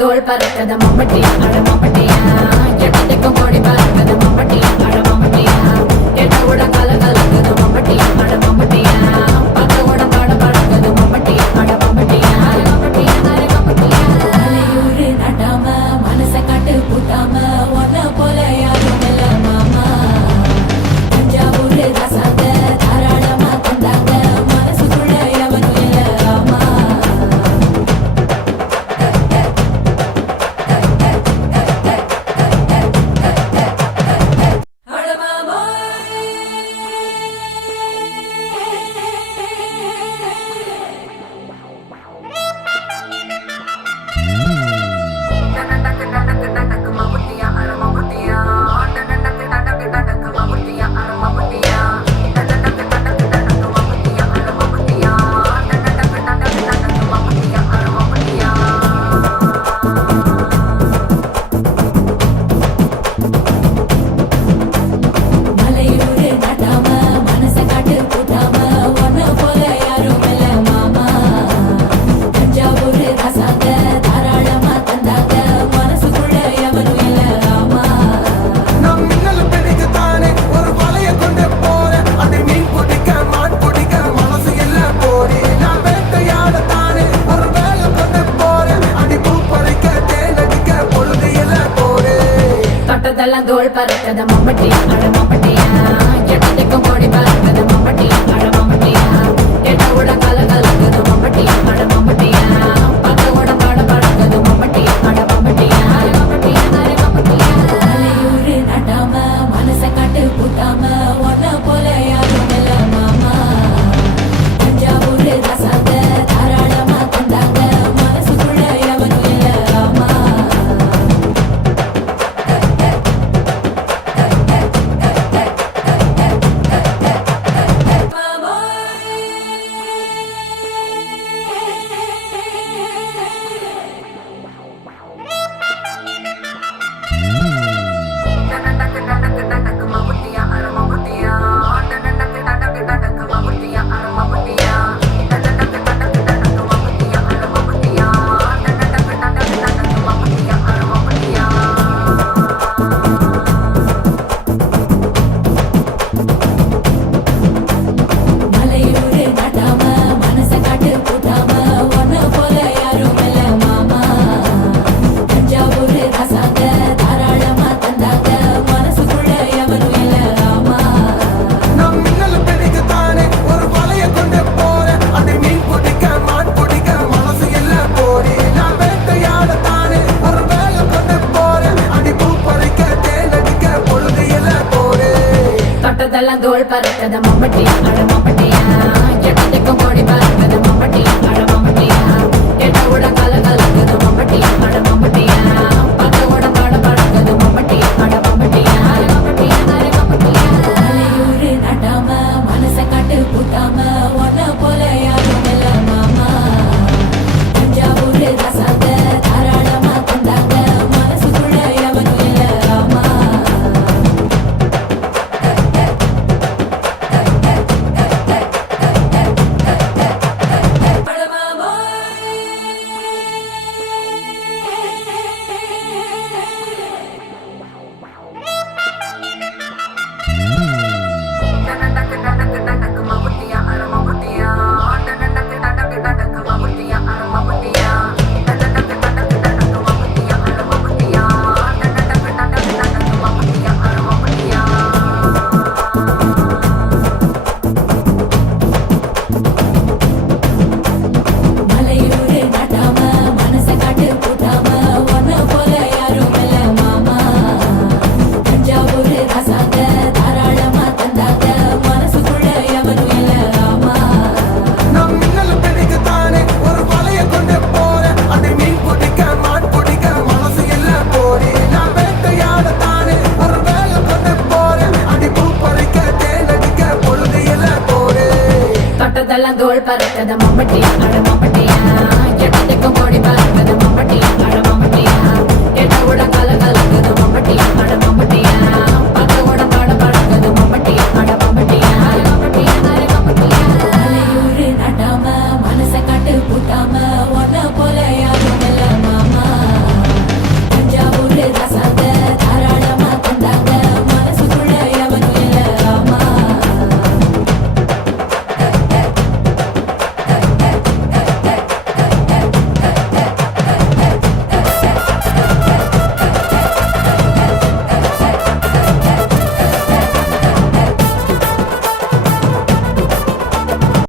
தோள் பறக்கத மம்பட்டியா அட மம்பட்டியா எட்டத்துக்கும் கோடி பறக்கத மம்பட்டியா அட மம்பட்டியா எட்ட கூட கல கலக்குது மம்பட்டியா அட மம்பட்டியா பக்க கூட பாட பறக்குது மம்பட்டியா அட மம்பட்டியா மம்பட்டியா அட மம்பட்டியா தலையூரு நட்டாம மனச காட்டு கூட்டாம ஒன்ன போல யாரும் இல்ல மாமா தஞ்சாவூர் ரசாங்க தாராளமா தந்தாங்க மனசுக்குள்ள எவனும் இல்ல ராமா தோள் பறக்கத மம்பட்டியா அட மம்பட்டியா எட்டத்துக்கும் கோடி பறக்கத மம்பட்டியா அட மம்பட்டியா எட்ட கூட கல கலக்குது மம்பட்டியா அட மம்பட்டியா பக்க கூட பாட பறக்குது மம்பட்டியா அட மம்பட்டியா மம்பட்டியா அட மம்பட்டியா தலையூரு நட்டாம மனச காட்டு கூட்டாம ஒன்ன போல யாரும் இல்ல மாமா தஞ்சாவூர் ரசாங்க தாராளமா தந்தாங்க மனசுக்குள்ள எவனும் இல்ல ராமா தோள் பறக்கத மம்பட்டியா அட மம்பட்டியா எட்டத்துக்கும் கோடி பறக்கத மம்பட்டியா அட மம்பட்டியா எட்ட கூட கல கலக்குது மம்பட்டியா அட மம்பட்டியா பக்க கூட பாட பறக்குது மம்பட்டியா அட மம்பட்டியா மம்பட்டியா அட மம்பட்டியா தலையூரு நட்டாம மனச காட்டு கூட்டாம ஒன்ன போல யாரும் இல்ல மாமா அட மம்பட்டியா எட்டத்துக்கும் ஓடி பறக்குது மம்பட்டியா அட